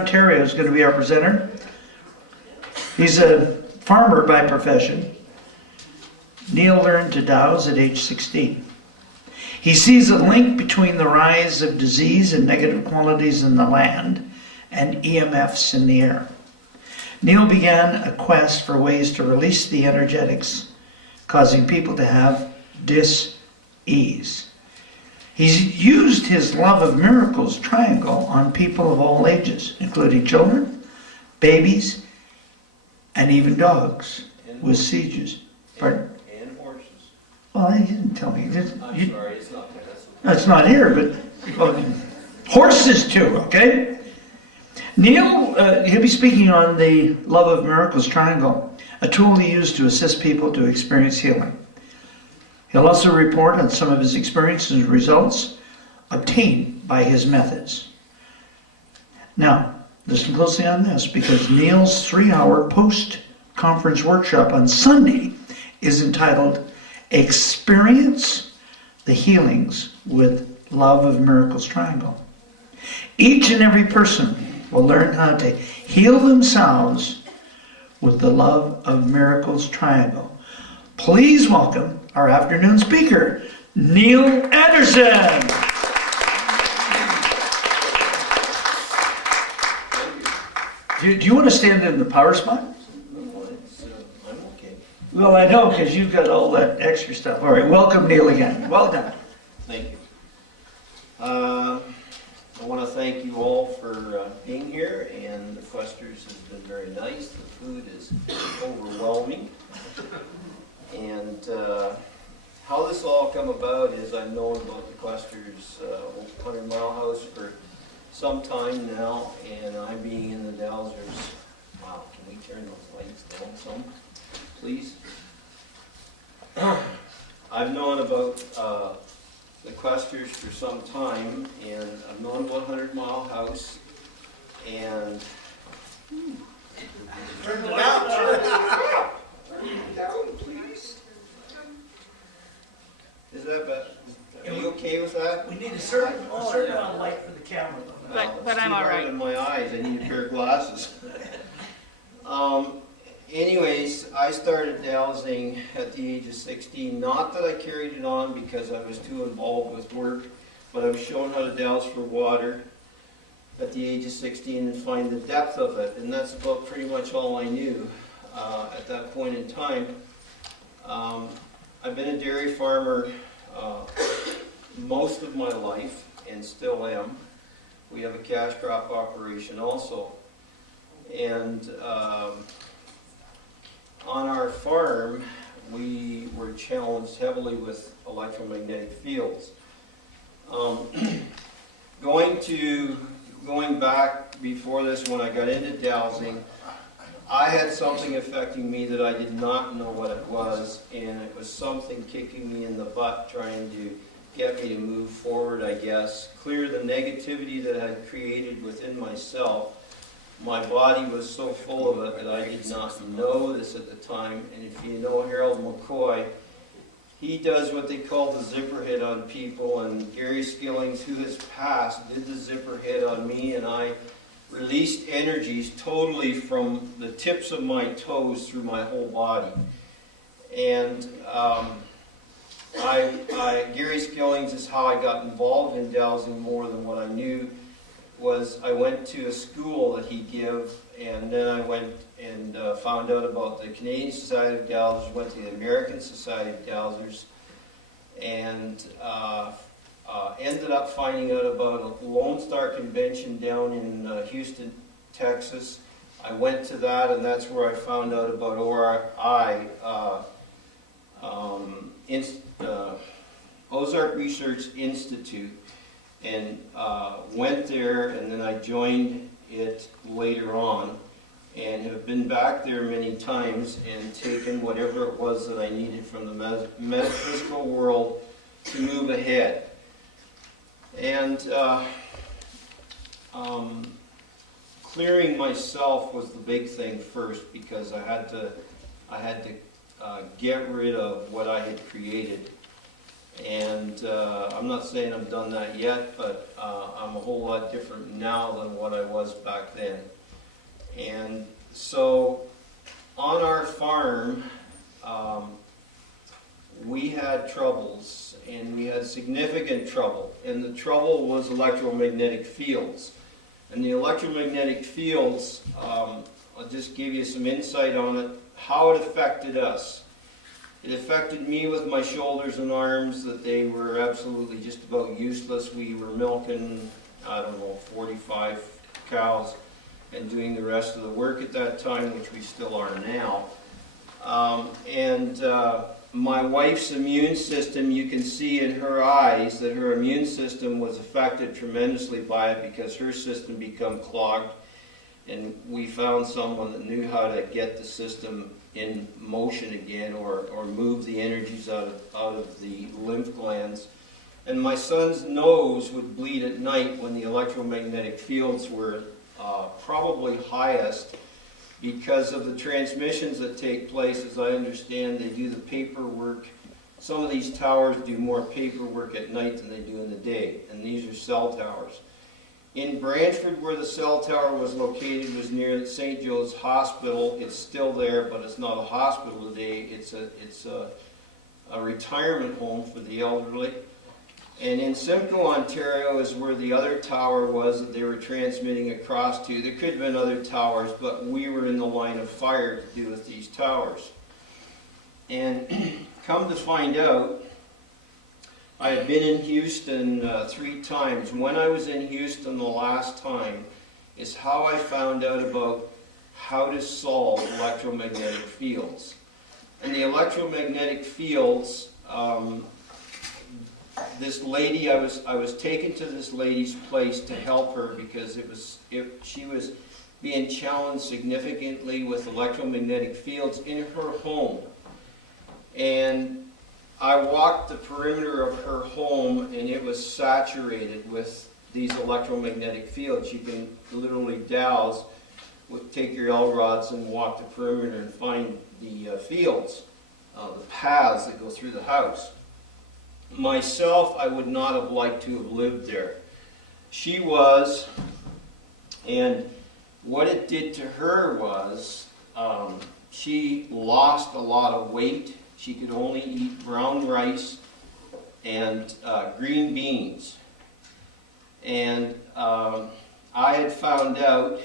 Ontario is going to be our presenter. He's a farmer by profession. Neil learned to dowse at age 16. He sees a link between the rise of disease and negative qualities in the land and EMFs in the air. Neil began a quest for ways to release the energetics causing people to have dis-ease. He's used his love of miracles triangle on people of all ages, including children, babies, and even dogs with seizures. Pardon? And horses. Well, he didn't tell me. I'm sorry, it's not there. That's not here, but well, horses too, okay? Neil, he'll be speaking on the Love of Miracles Triangle, a tool he used to assist people to experience healing. He'll also report on some of his experiences and results obtained by his methods. Now, listen closely on this, because Neil's 3-hour post-conference workshop on Sunday is entitled Experience the Healings with Love of Miracles Triangle. Each and every person will learn how to heal themselves with the Love of Miracles Triangle. Please welcome our afternoon speaker, Neil Anderson. Do you want to stand in the power spot? I'm okay. Well, I know, because you've got all that extra stuff. All right, welcome, Neil, again. Well done. Thank you. I want to thank you all for being here, and the Questors has been very nice. The food is overwhelming. And how this all come about is I've known about the Questors 100 Mile House for some time now, and I'm being in the Dowsers. Wow, can we turn those lights down some, please? I've known about the Questors for some time, and I've known 100 Mile House, and turn it down. Down, please. Is that better? Are you okay with that? We need a certain amount of light for the camera. But I'm all right. In my eyes, I need a pair of glasses. Anyways, I started dowsing at the age of 16. Not that I carried it on because I was too involved with work, but I was shown how to douse for water at the age of 16 and find the depth of it, and that's about pretty much all I knew at that point in time. I've been a dairy farmer most of my life and still am. We have a cash crop operation also. And on our farm, we were challenged heavily with electromagnetic fields. Going back before this, when I got into dowsing, I had something affecting me that I did not know what it was, and it was something kicking me in the butt, trying to get me to move forward, I guess, clear the negativity that I had created within myself. My body was so full of it that I did not know this at the time, and if you know Harold McCoy, he does what they call the zipper hit on people, and Gary Skillings, who has passed, did the zipper hit on me, and I released energies totally from the tips of my toes through my whole body. And Gary Skillings is how I got involved in dowsing more than what I knew. I went to a school that he gave, and then I went and found out about the Canadian Society of Dowsers, went to the American Society of Dowsers, and ended up finding out about a Lone Star convention down in Houston, Texas. I went to that, and that's where I found out about ORI, Ozark Research Institute, and went there, and then I joined it later on, and have been back there many times and taken whatever it was that I needed from the metaphysical world to move ahead. And clearing myself was the big thing first, because I had to get rid of what I had created. And I'm not saying I've done that yet, but I'm a whole lot different now than what I was back then. And so on our farm, we had troubles, and we had significant trouble. And the trouble was electromagnetic fields. And the electromagnetic fields, I'll just give you some insight on it, how it affected us. It affected me with my shoulders and arms, that they were absolutely just about useless. We were milking, I don't know, 45 cows and doing the rest of the work at that time, which we still are now. My wife's immune system, you can see in her eyes that her immune system was affected tremendously by it, because her system became clogged, and we found someone that knew how to get the system in motion again, or move the energies out of the lymph glands. And my son's nose would bleed at night when the electromagnetic fields were probably highest, because of the transmissions that take place. As I understand, they do the paperwork. Some of these towers do more paperwork at night than they do in the day, and these are cell towers. In Brantford, where the cell tower was located, was near St. Joe's Hospital. It's still there, but it's not a hospital today. It's a retirement home for the elderly. And in Simcoe, Ontario, is where the other tower was that they were transmitting across to. There could have been other towers, but we were in the line of fire to do with these towers. And come to find out, I had been in Houston 3 times. When I was in Houston the last time is how I found out about how to solve electromagnetic fields. And the electromagnetic fields, this lady, I was taken to this lady's place to help her, because she was being challenged significantly with electromagnetic fields in her home. And I walked the perimeter of her home, and it was saturated with these electromagnetic fields. You can literally douse, take your L rods and walk the perimeter and find the fields, the paths that go through the house. Myself, I would not have liked to have lived there. She was, and what it did to her was, she lost a lot of weight. She could only eat brown rice and green beans. And I had found out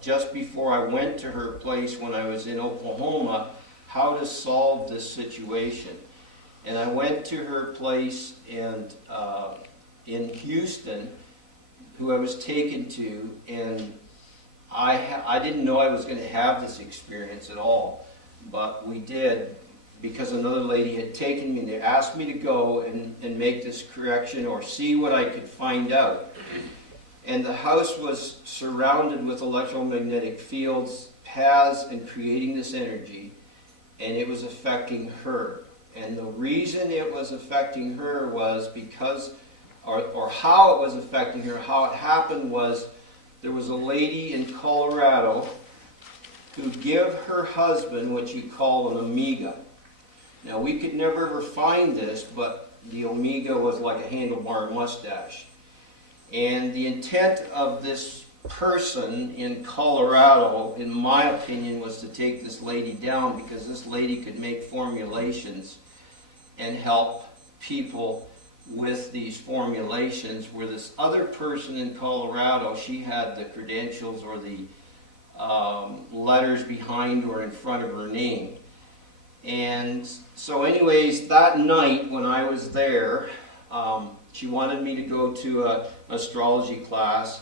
just before I went to her place when I was in Oklahoma how to solve this situation. And I went to her place and in Houston, who I was taken to, and I didn't know I was going to have this experience at all, but we did, because another lady had taken me. They asked me to go and make this correction or see what I could find out. And the house was surrounded with electromagnetic fields, paths, and creating this energy, and it was affecting her. And the reason it was affecting her was because, or how it was affecting her, how it happened was, there was a lady in Colorado who gave her husband what you call an Omega. Now, we could never ever find this, but the Omega was like a handlebar mustache. And the intent of this person in Colorado, in my opinion, was to take this lady down, because this lady could make formulations and help people with these formulations, where this other person in Colorado, she had the credentials or the letters behind or in front of her name. And so anyways, that night when I was there, she wanted me to go to an astrology class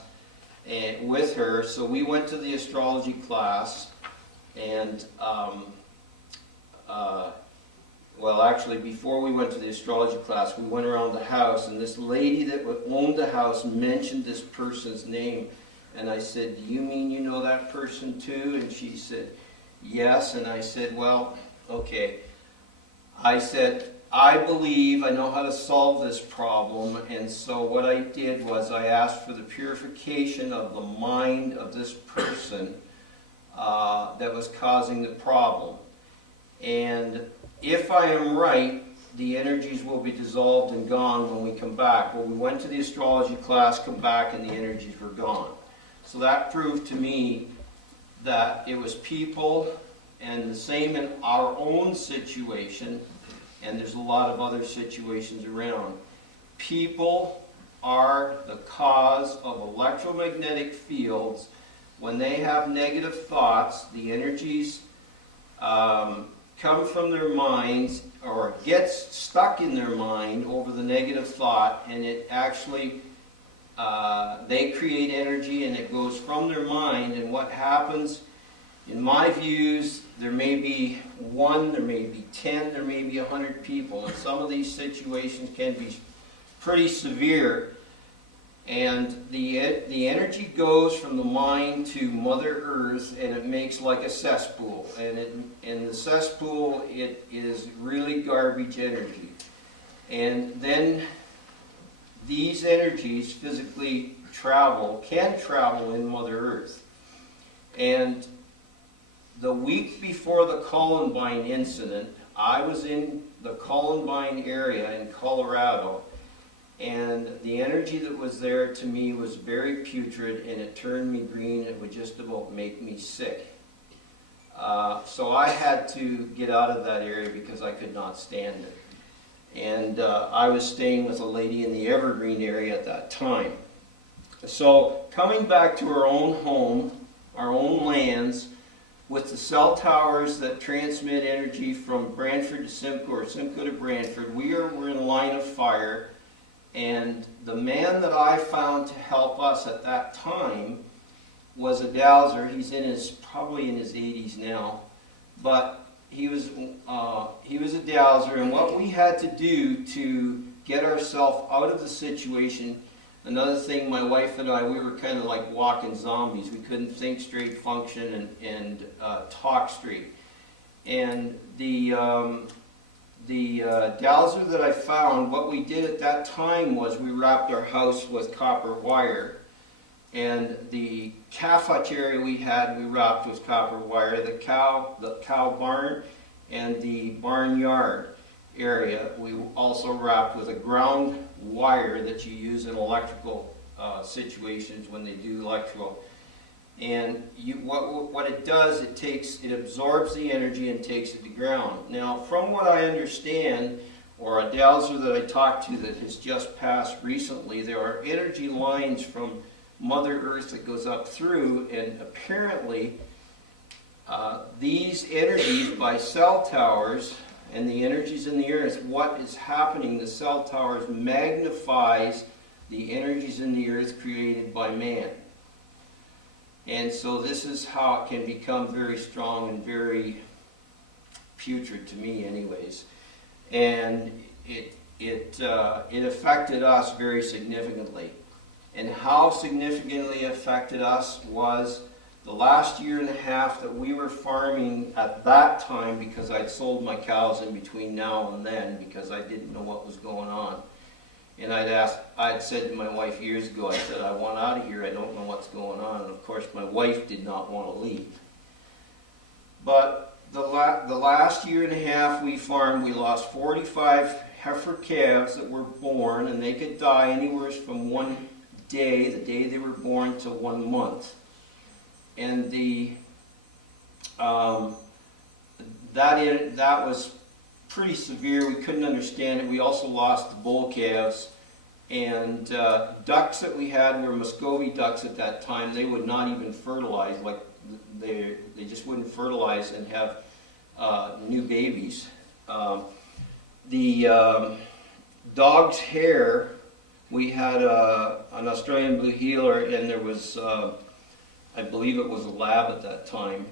with her. So we went to the astrology class, and well, actually, before we went to the astrology class, we went around the house, and this lady that owned the house mentioned this person's name. And I said, "Do you mean you know that person too?" And she said, "Yes." And I said, "Well, okay." I said, "I believe I know how to solve this problem." And so what I did was I asked for the purification of the mind of this person that was causing the problem. And if I am right, the energies will be dissolved and gone when we come back. Well, we went to the astrology class, come back, and the energies were gone. So that proved to me that it was people, and the same in our own situation, and there's a lot of other situations around. People are the cause of electromagnetic fields. When they have negative thoughts, the energies come from their minds or gets stuck in their mind over the negative thought, and it actually, they create energy and it goes from their mind. And what happens, in my views, there may be 1, there may be 10, there may be 100 people, and some of these situations can be pretty severe. And the energy goes from the mind to Mother Earth, and it makes like a cesspool. And in the cesspool, it is really garbage energy. And then these energies physically can travel in Mother Earth. And the week before the Columbine incident, I was in the Columbine area in Colorado. And the energy that was there to me was very putrid, and it turned me green. It would just about make me sick. So I had to get out of that area because I could not stand it. And I was staying with a lady in the Evergreen area at that time. So coming back to our own home, our own lands, with the cell towers that transmit energy from Brantford to Simcoe or Simcoe to Brantford, we're in a line of fire. And the man that I found to help us at that time was a dowser. He's probably in his 80s now, but he was a dowser. And what we had to do to get ourselves out of the situation, another thing, my wife and I, we were kind of like walking zombies. We couldn't think straight, function, and talk straight. And the dowser that I found, what we did at that time was we wrapped our house with copper wire, and the calf hutch area we wrapped with copper wire. The cow barn and the barnyard area we also wrapped with a ground wire that you use in electrical situations when they do electrical. And what it does, it absorbs the energy and takes it to ground. Now, from what I understand, or a dowser that I talked to that has just passed recently, there are energy lines from Mother Earth that goes up through, and apparently these energies by cell towers and the energies in the earth, what is happening, the cell towers magnifies the energies in the earth created by man. And so this is how it can become very strong and very putrid to me anyways. And it affected us very significantly. And how significantly it affected us was the last year and a half that we were farming at that time, because I'd sold my cows in between now and then because I didn't know what was going on. And I'd said to my wife years ago, I said, I want out of here, I don't know what's going on. And of course my wife did not want to leave. But the last year and a half we farmed, we lost 45 heifer calves that were born, and they could die anywhere from one day, the day they were born, to 1 month. And that was pretty severe. We couldn't understand it. We also lost the bull calves. And ducks that we had were Muscovy ducks at that time. They would not even fertilize. Like they just wouldn't fertilize and have new babies. The dog's hair, we had an Australian blue heeler, and there was, I believe it was a lab at that time.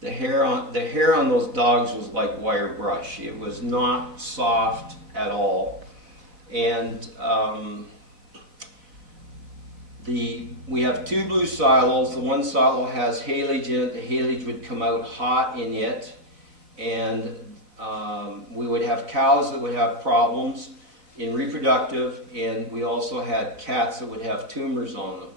The hair on those dogs was like wire brush. It was not soft at all. And we have 2 blue silos. The one silo has haylage in it. The haylage would come out hot in it. And we would have cows that would have problems in reproductive, and we also had cats that would have tumors on them.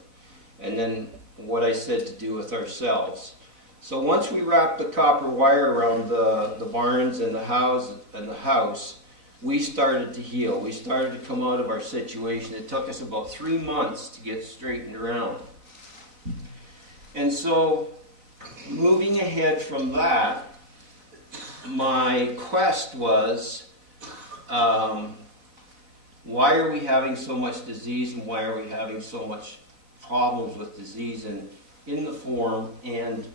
And then what I said to do with ourselves. So once we wrapped the copper wire around the barns and the house, we started to heal. We started to come out of our situation. It took us about 3 months to get straightened around. And so, moving ahead from that, my quest was, why are we having so much disease, and why are we having so much problems with disease in the form, and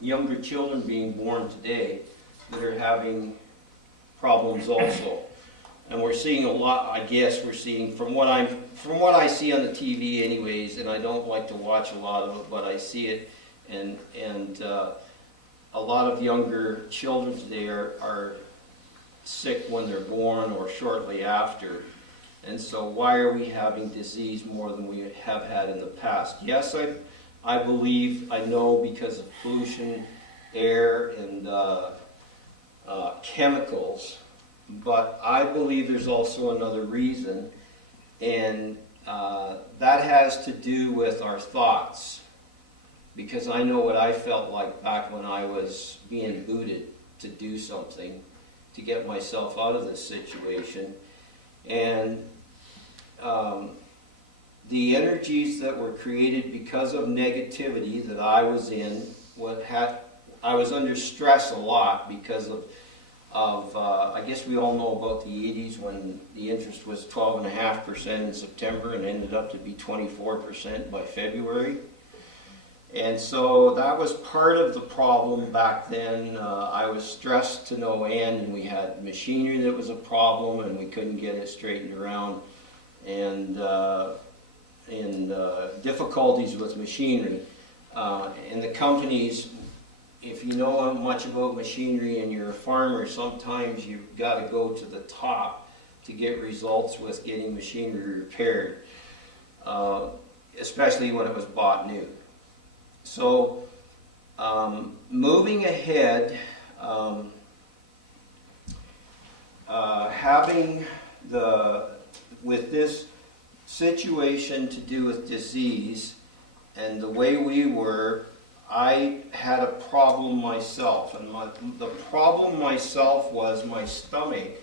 younger children being born today that are having problems also. And we're seeing a lot, I guess we're seeing, from what I see on the TV anyways, and I don't like to watch a lot of it, but I see it, and a lot of younger children today are sick when they're born or shortly after. And so why are we having disease more than we have had in the past? Yes, I believe, I know, because of pollution, air, and chemicals, but I believe there's also another reason, and that has to do with our thoughts. Because I know what I felt like back when I was being booted to do something to get myself out of this situation. And the energies that were created because of negativity that I was in, I was under stress a lot because of I guess we all know about the 80s when the interest was 12.5% in September and ended up to be 24% by February. And so that was part of the problem back then. I was stressed to no end, and we had machinery that was a problem, and we couldn't get it straightened around, and difficulties with machinery. And the companies, if you know much about machinery and you're a farmer, sometimes you've got to go to the top to get results with getting machinery repaired, especially when it was bought new. So, moving ahead, with this situation to do with disease and the way we were, I had a problem myself, and the problem myself was my stomach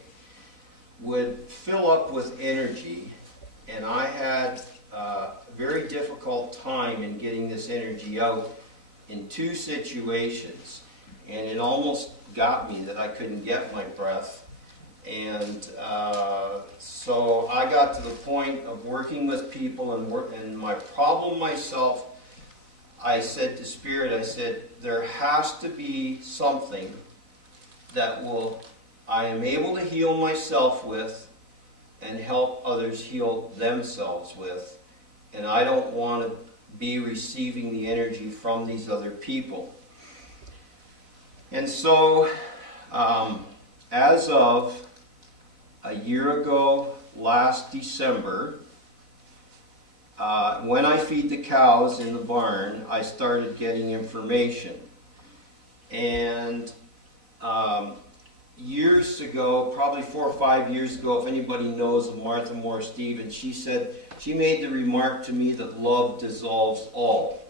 would fill up with energy, and I had a very difficult time in getting this energy out in 2 situations, and it almost got me that I couldn't get my breath. And so I got to the point of working with people and my problem myself, I said to Spirit, I said, there has to be something that I am able to heal myself with and help others heal themselves with. And I don't want to be receiving the energy from these other people. And so, as of a year ago, last December, when I feed the cows in the barn, I started getting information. And years ago, probably 4 or 5 years ago, if anybody knows of Martha Moore Stevens, she made the remark to me that love dissolves all.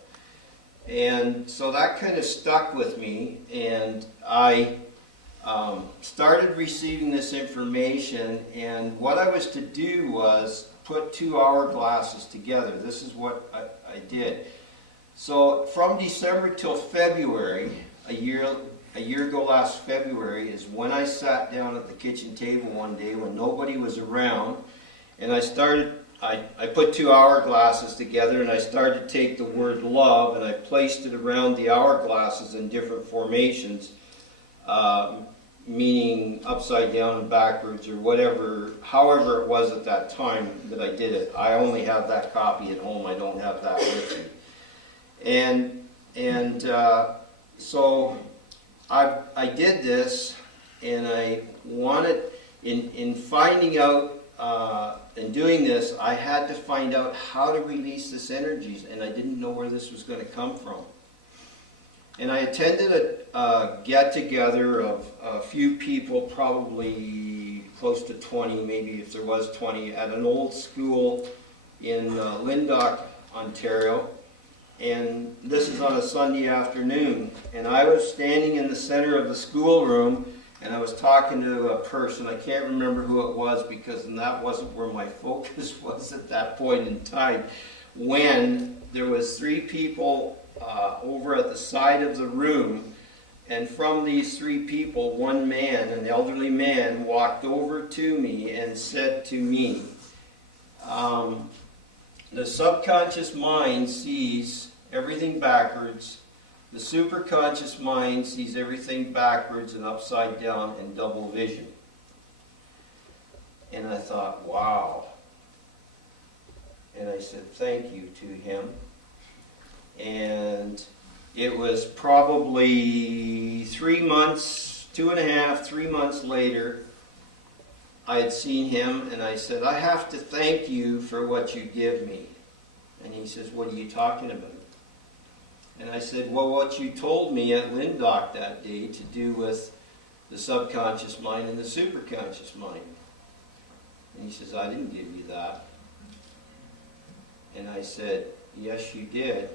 And so that kind of stuck with me, and I started receiving this information, and what I was to do was put 2 hourglasses together. This is what I did. So from December till February, a year ago last February, is when I sat down at the kitchen table one day when nobody was around, and I put 2 hourglasses together, and I started to take the word love, and I placed it around the hourglasses in different formations, meaning upside down and backwards or whatever, however it was at that time that I did it. I only have that copy at home. I don't have that with me. And so I did this, and I wanted, in finding out, in doing this, I had to find out how to release this energy, and I didn't know where this was going to come from. And I attended a get-together of a few people, probably close to 20, maybe if there was 20, at an old school in Lindock, Ontario. And this is on a Sunday afternoon. And I was standing in the center of the schoolroom, and I was talking to a person, I can't remember who it was because that wasn't where my focus was at that point in time, when there was 3 people over at the side of the room, and from these 3 people, one man, an elderly man, walked over to me and said to me, the subconscious mind sees everything backwards. The superconscious mind sees everything backwards and upside down and double vision. And I thought, wow. And I said thank you to him. And it was probably 3 months, 2.5, 3 months later, I had seen him and I said, I have to thank you for what you give me. And he says, what are you talking about? And I said, well, what you told me at Lindock that day to do with the subconscious mind and the superconscious mind. And he says, I didn't give you that. And I said, yes, you did.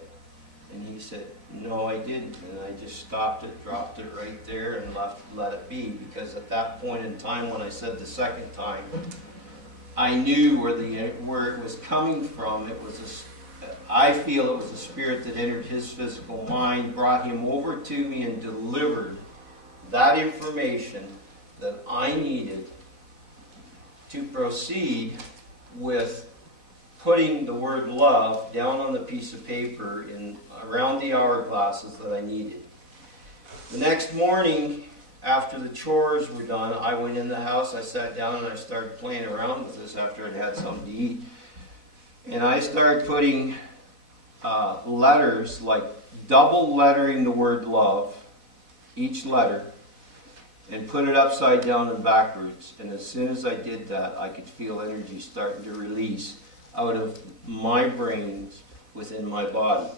And he said, no, I didn't. And I just stopped it, dropped it right there, and let it be. Because at that point in time, when I said the second time, I knew where it was coming from. It was I feel it was a spirit that entered his physical mind, brought him over to me, and delivered that information that I needed to proceed with putting the word love down on the piece of paper around the hourglasses that I needed. The next morning, after the chores were done, I went in the house, I sat down and I started playing around with this after I'd had something to eat. And I started putting letters, like double lettering the word love, each letter, and put it upside down and backwards. And as soon as I did that, I could feel energy starting to release out of my brains within my body.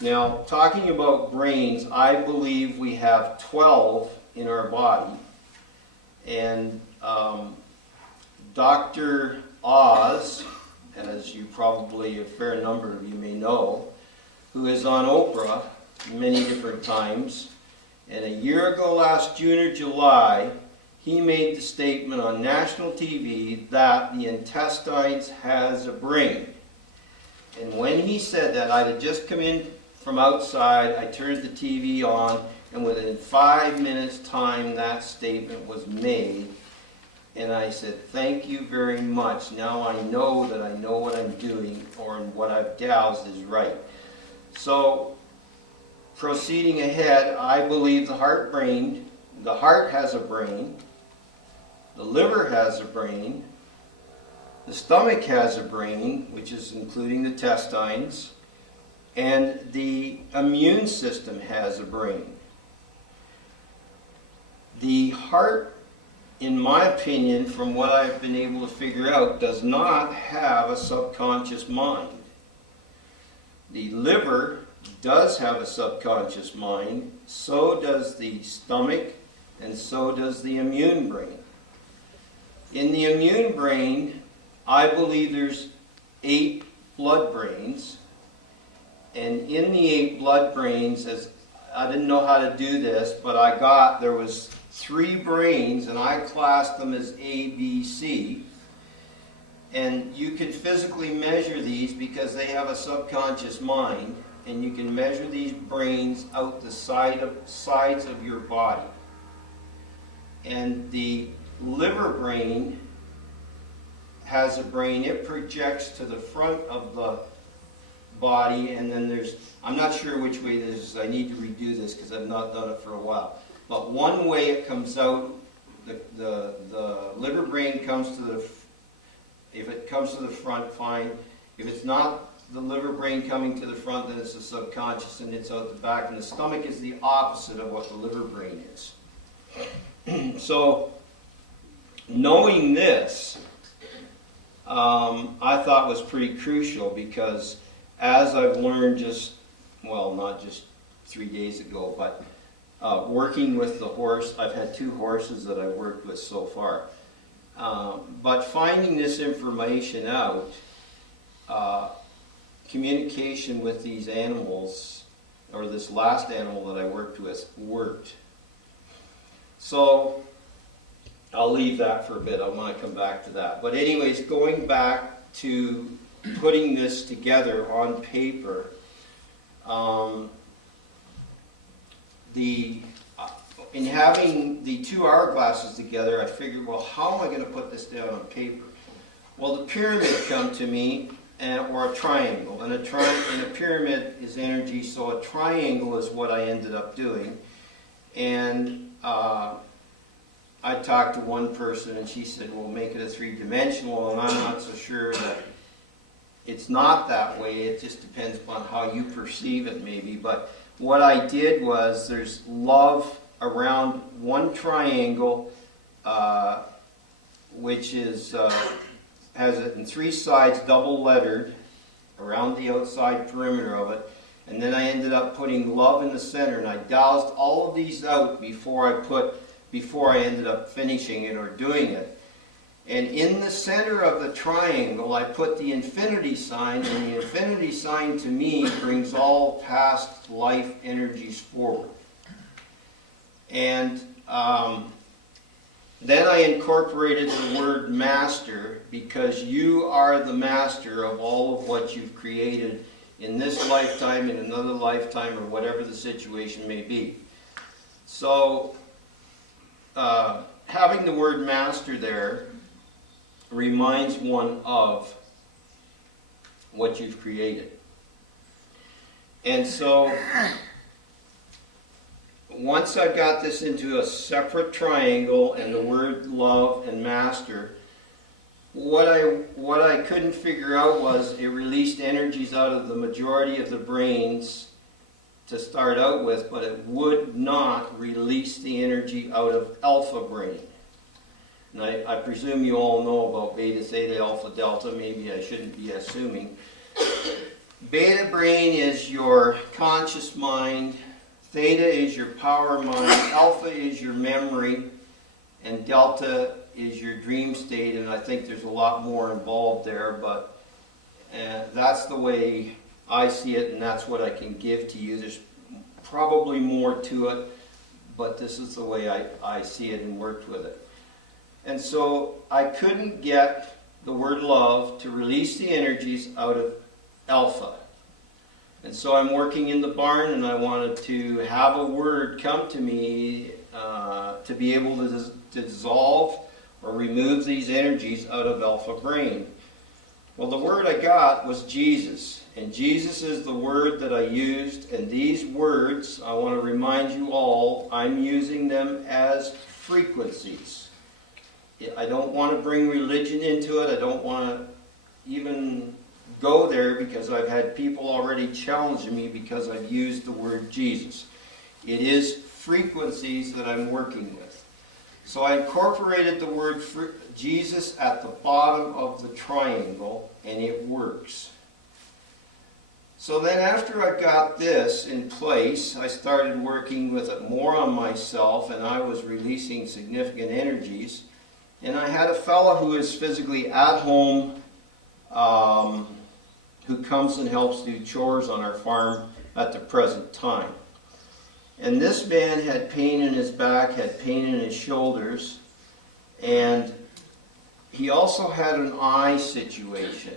Now, talking about brains, I believe we have 12 in our body. And Dr. Oz, as you probably, a fair number of you may know, who is on Oprah many different times, and a year ago last June or July, he made the statement on national TV that the intestines has a brain. And when he said that, I had just come in from outside, I turned the TV on, and within 5 minutes' time that statement was made. And I said, thank you very much. Now I know what I'm doing, or what I've dowsed is right. So, proceeding ahead, I believe the heart has a brain, the liver has a brain, the stomach has a brain, which is including the intestines, and the immune system has a brain. The heart, in my opinion, from what I've been able to figure out, does not have a subconscious mind. The liver does have a subconscious mind, so does the stomach, and so does the immune brain. In the immune brain, I believe there's 8 blood brains, and in the 8 blood brains, as I didn't know how to do this, but there was 3 brains, and I classed them as A, B, C. And you can physically measure these because they have a subconscious mind, and you can measure these brains out the sides of your body. And the liver brain has a brain. It projects to the front of the body, and then I'm not sure which way this is. I need to redo this because I've not done it for a while. But one way it comes out, the liver brain comes to if it comes to the front, fine. If it's not the liver brain coming to the front, then it's the subconscious and it's out the back. And the stomach is the opposite of what the liver brain is. So, knowing this, I thought was pretty crucial, because as I've learned not just 3 days ago, but working with the horse, I've had 2 horses that I've worked with so far. But finding this information out, communication with these animals, or this last animal that I worked with, worked. So I'll leave that for a bit. I want to come back to that. But anyways, going back to putting this together on paper, in having the two hourglasses together, I figured, well, how am I going to put this down on paper? Well, the pyramid come to me, or a triangle, and a pyramid is energy, so a triangle is what I ended up doing. And I talked to one person, and she said, well, make it a three-dimensional, and I'm not so sure that it's not that way. It just depends upon how you perceive it, maybe. But what I did was, there's love around one triangle, which is has it in three sides, double lettered, around the outside perimeter of it. And then I ended up putting love in the center, and I dowsed all of these out before I ended up finishing it or doing it. And in the center of the triangle, I put the infinity sign, and the infinity sign to me brings all past life energies forward. And then I incorporated the word master, because you are the master of all of what you've created in this lifetime, in another lifetime, or whatever the situation may be. So, having the word master there reminds one of what you've created. And so, once I got this into a separate triangle and the word love and master, what I couldn't figure out was it released energies out of the majority of the brains to start out with, but it would not release the energy out of alpha brain. And I presume you all know about beta, theta, alpha, delta. Maybe I shouldn't be assuming. Beta brain is your conscious mind. Theta is your power mind. Alpha is your memory. And delta is your dream state. And I think there's a lot more involved there. But that's the way I see it, and that's what I can give to you. There's probably more to it, but this is the way I see it and worked with it. And so I couldn't get the word love to release the energies out of alpha. And so I'm working in the barn, and I wanted to have a word come to me to be able to dissolve or remove these energies out of alpha brain. Well, the word I got was Jesus. And Jesus is the word that I used. And these words, I want to remind you all, I'm using them as frequencies. I don't want to bring religion into it. I don't want to even go there, because I've had people already challenging me because I've used the word Jesus. It is frequencies that I'm working with. So I incorporated the word Jesus at the bottom of the triangle, and it works. So then after I got this in place, I started working with it more on myself, and I was releasing significant energies. And I had a fellow who is physically at home, who comes and helps do chores on our farm at the present time. And this man had pain in his back, had pain in his shoulders, and he also had an eye situation.